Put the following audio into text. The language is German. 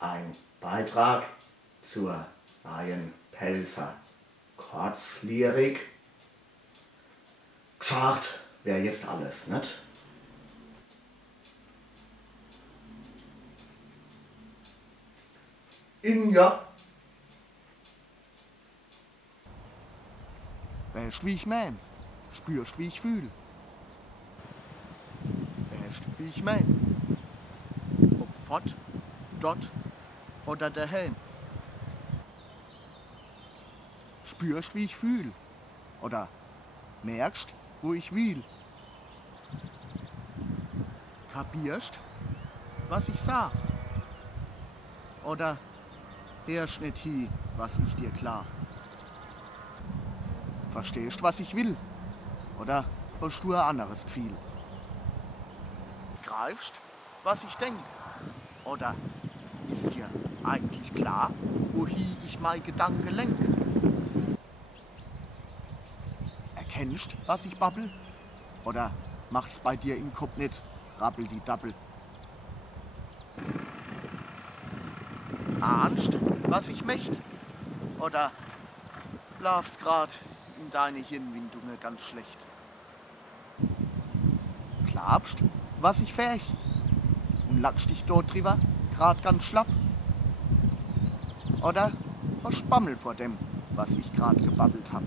Ein Beitrag zur neuen Pelzer Kurzlyrik. Gesagt wär jetzt alles, nicht? Ja. Weißt, wie ich mein? Spürst, wie ich fühl? Weißt, wie ich mein? Ob fort, dort oder daheim? Spürst, wie ich fühl? Oder merkst, wo ich will? Kapierst, was ich sag? Oder hörst nicht hin, was ich dir klar? Verstehst, was ich will? Oder hast du ein anderes Gefühl? Greifst, was ich denk? Oder ist dir eigentlich klar, wohin ich mein Gedanke lenk? Erkennst, was ich babbel? Oder macht's bei dir im Kopf nicht rabbel die Dabbel? Ahnst, was ich möcht? Oder laufst grad in deine Hirnwindungen ganz schlecht? Glaubst, was ich fecht? Und lachst dich dort drüber grad ganz schlapp? Oder hast Bammel vor dem, was ich grad gebabbelt hab?